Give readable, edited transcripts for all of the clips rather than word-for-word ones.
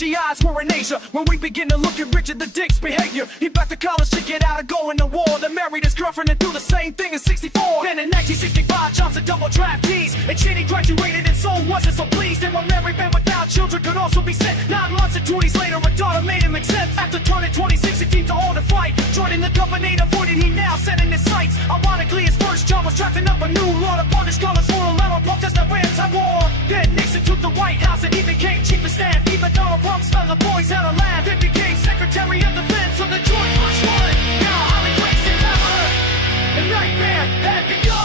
sketchy eyes were in Asia. When we begin to look at Richard the Dick's behavior, he back to college to get out and go into war. Then married his girlfriend and do the same thing in '64. Then in 1965, Johnson double draftees, and Cheney graduated and so wasn't so pleased. And when married men without children could also be sent. 9 months and 2 days later, a daughter made him accept. After turning 26, he deemed to hold a fight. Joining the company, avoided he now set in his sights. Ironically, his first job was drafting up a new law to punish colors for a level protest of anti-war. Then Nixon took the White House and he became chief of staff. Even Donald Rumsfeld, the boys had a laugh. Then became Secretary of Defense of the George Bush one. Now Holly Grace and Pepper, the nightmare had begun.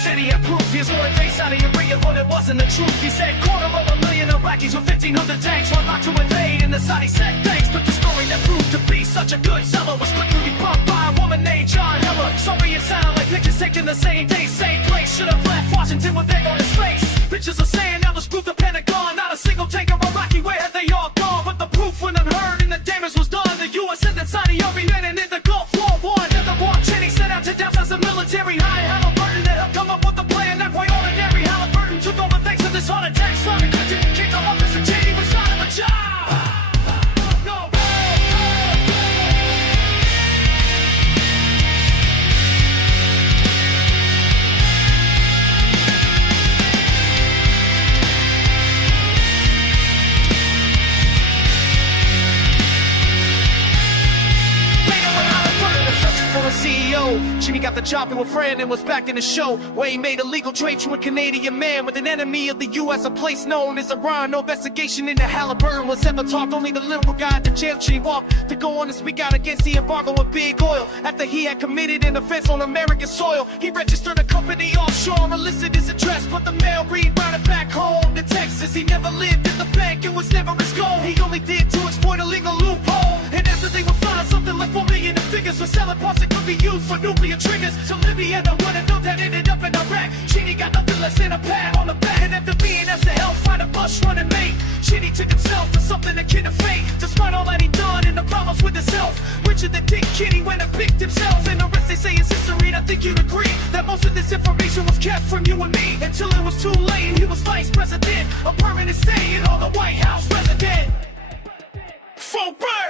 City of proof, his word face out of Uriah, but it wasn't the truth. He said 250,000 Iraqis with 1,500 tanks were about to invade, and the Saudi said thanks. But the story that proved to be such a good seller was quickly debunked by a woman named John Heller. Sorry, it sounded like pictures taken the same day, same place. Should have left Washington with egg on his face. Pictures are saying Elvis proved the Pentagon, not a single tank or Iraqi. Where had they all gone? But the proof went unheard and the damage was done. The U.S. sent the Saudi Army men and in the Gulf War won. Then the war Cheney set out to downsize the military high. Halliburton that helped come up with a plan not quite ordinary. Halliburton took over thanks to this heart attack. Slavic Clinton kicked off office and Cheney was out of a job. No. CEO, Cheney got the job to a friend and was back in the show where he made a legal trade to a Canadian man with an enemy of the U.S., a place known as Iran. No investigation into Halliburton was ever talked. Only the liberal guy at the jail Cheney walked to go on and speak out against the embargo of big oil. After he had committed an offense on American soil, he registered a company offshore and listed his address, but the mail read routed back home to Texas. He never lived at the bank, it was never his goal. He only did to exploit a legal loophole, and after they would find something like 4 million in figures for selling parts that could be used for nuclear triggers. So Libya, the one and know that ended up in Iraq. Cheney got nothing less than a pat on the back, and after being asked to help find a bus running mate, Cheney took himself to something akin to fate. Despite all that he done and the problems with his health, Richard the Dick Cheney went and picked himself. And the rest they say is history, and I think you'd agree that most of this information was kept from you and me until it was too late. He was vice president, a permanent stay, and all the White House resident. For bird.